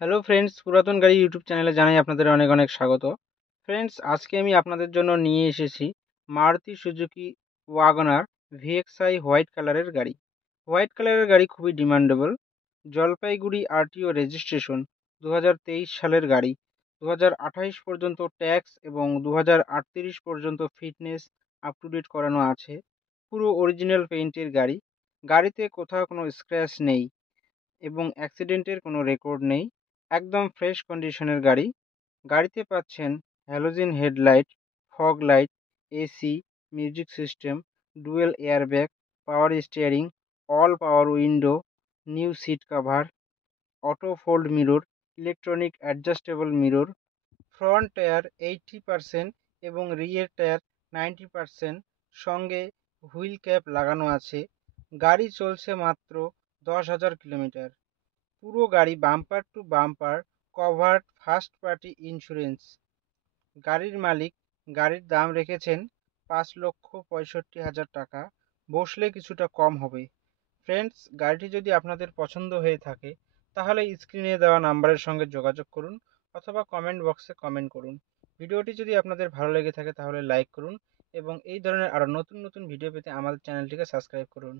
Hello friends, পুরাতন গাড়ি YouTube চ্যানেলে জানাই আপনাদের অনেক অনেক স্বাগত। ফ্রেন্ডস, আজকে আমি আপনাদের জন্য নিয়ে এসেছি Maruti Suzuki WagonR VXI white কালারের গাড়ি। হোয়াইট কালারের গাড়ি খুবই ডিমান্ডেবল। জলপাইগুড়ি আরটিও রেজিস্ট্রেশন 2023 সালের গাড়ি। 2028 পর্যন্ত ট্যাক্স এবং 2038 পর্যন্ত ফিটনেস আপ টু ডেট করানো আছে। পুরো অরিজিনাল পেইন্টের গাড়ি। গাড়িতে কোথাও কোনো স্ক্র্যাচ নেই এবং অ্যাক্সিডেন্টের কোনো রেকর্ড নেই। একদম ফ্রেশ কন্ডিশনের গাড়ি। গাড়িতে পাচ্ছেন halogen headlight, fog light, AC, music system, dual airbag, power steering, all power window, new seat cover, auto fold mirror, electronic adjustable mirror, front tyre 80% এবং রিয়ের টায়ার 90%, সঙ্গে হুইল ক্যাপ লাগানো আছে। গাড়ি চলছে মাত্র 10,000 কিলোমিটার। পুরো গাড়ি bumper to bumper covered first party insurance. গাড়ির মালিক গাড়ির দাম রেখেছেন 5,65,000 টাকা। বসলে কিছুটা কম হবে। ফ্রেন্ডস, গাড়িটি যদি আপনাদের পছন্দ হয়ে থাকে তাহলে স্ক্রিনে দেওয়া নাম্বারের সঙ্গে যোগাযোগ করুন অথবা কমেন্ট বক্সে কমেন্ট করুন। ভিডিওটি যদি আপনাদের ভালো লেগে থাকে তাহলে লাইক করুন এবং এই ধরনের আরও নতুন নতুন ভিডিও পেতে আমাদের চ্যানেলটিকে সাবস্ক্রাইব করুন।